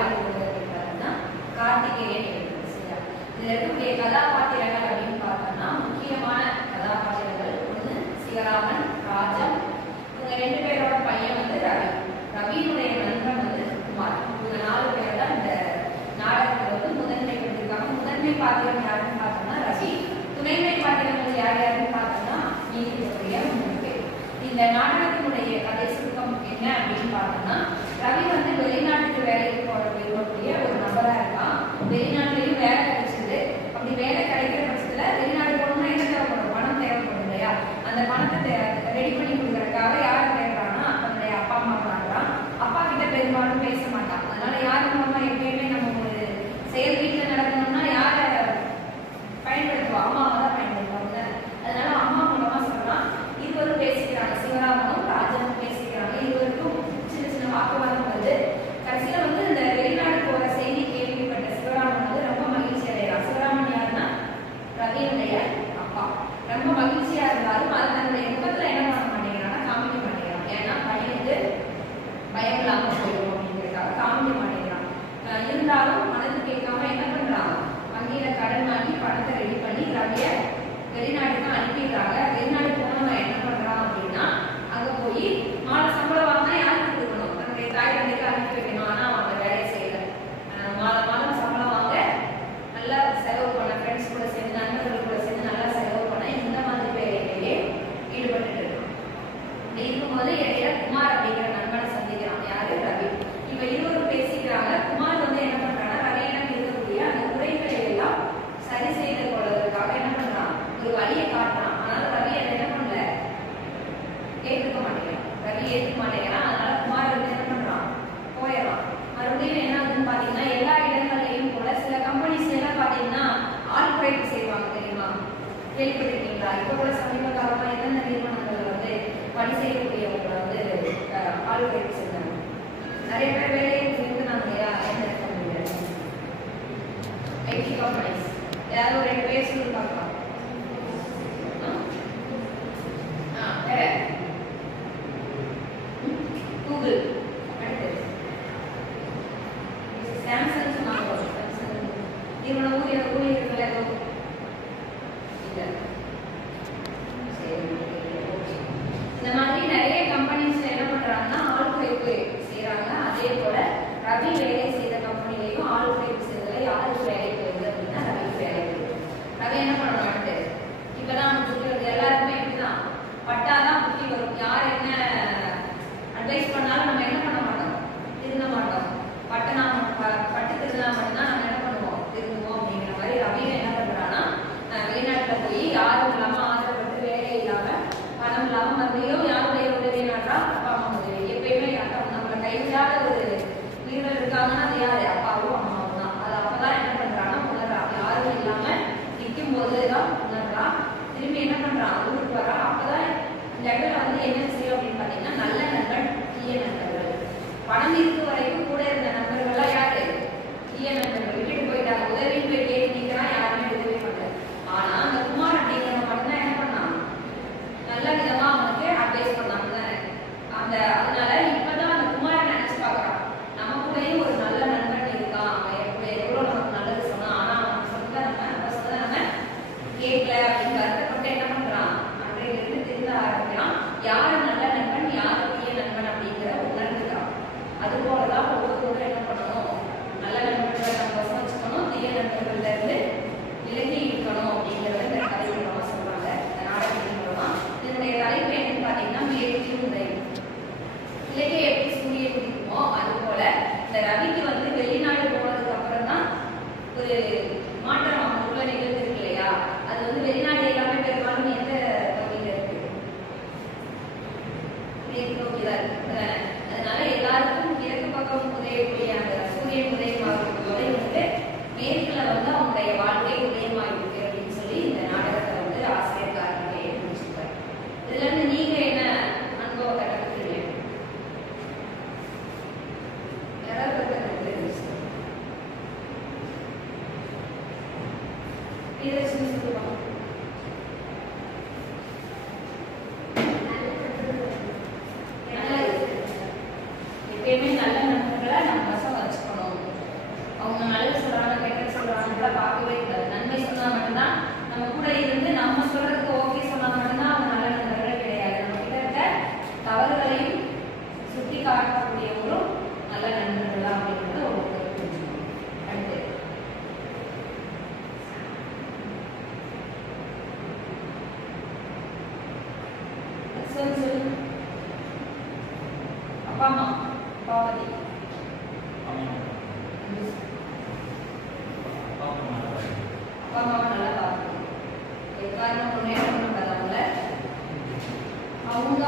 பாடல் எழுதியிருக்காருன்னா கார்த்திகேயன் எழுதியிருக்கார் இதில் இருக்கக்கூடிய கதாபாத்திரங்கள் அப்படின்னு பார்த்தோம்னா முக்கியமான கதாபாத்திரங்கள் ஒன்று சிவராமன் ராஜன். இவங்க ரெண்டு பேரோட பையன் வந்து ரவி. ரவியினுடைய நண்பன் வந்து குமார். இவங்க நாலு பேர் தான் இந்த நாடகத்தில் வந்து முதன்மை கொடுத்துருக்காங்க முதன்மை பாத்திரம் யாருன்னு பார்த்தோம்னா ரவி. துணைமை பாத்திரங்கள் யார் யாருன்னு பார்த்தோம்னா நீதிபதியாக மூணு பேர். இந்த நாடகத்தினுடைய கதை சுருக்கம் என்ன அப்படின்னு பார்த்தோம்னா ரவி வந்து வெளிநாட்டுக்கு வேலைக்கு போகிறது கேள்விப்பட்டிருக்கீங்களா? இப்போ கூட சமீப காலமாக என்னென்ன நிறுவனங்கள் வந்து பணி செய்யக்கூடியவங்களை வந்து ஆளுகை செஞ்சாங்க நிறைய பேர் வேலையை நிறுத்தினாங்க இல்லையா ஐடி கம்பெனிஸ் யாரும் ரெண்டு பேர் சொல்லி பார்க்கலாம் கூகுள் அடுத்தது. சாம்சங் சொன்னாங்க. சாம்சங் இவனவும் ஊழியர்கள் ஏதோ செய்கிறாங்க அதே போல ரவி வேலை செய்த கம்பெனிலையும் ஆளுக்கு ámbito இதில் எப்பயுமே நல்ல நண்பர்களை நம்ம வசம் வச்சுக்கணும். அவங்க நல்லது சொல்கிறாங்க கெட்டது சொல்கிறாங்களா பார்க்கவே அப்பா அம்மா பாவதி நல்லா பார்க்கணும் எக்காரணம் முன்னேற்றம் அவங்க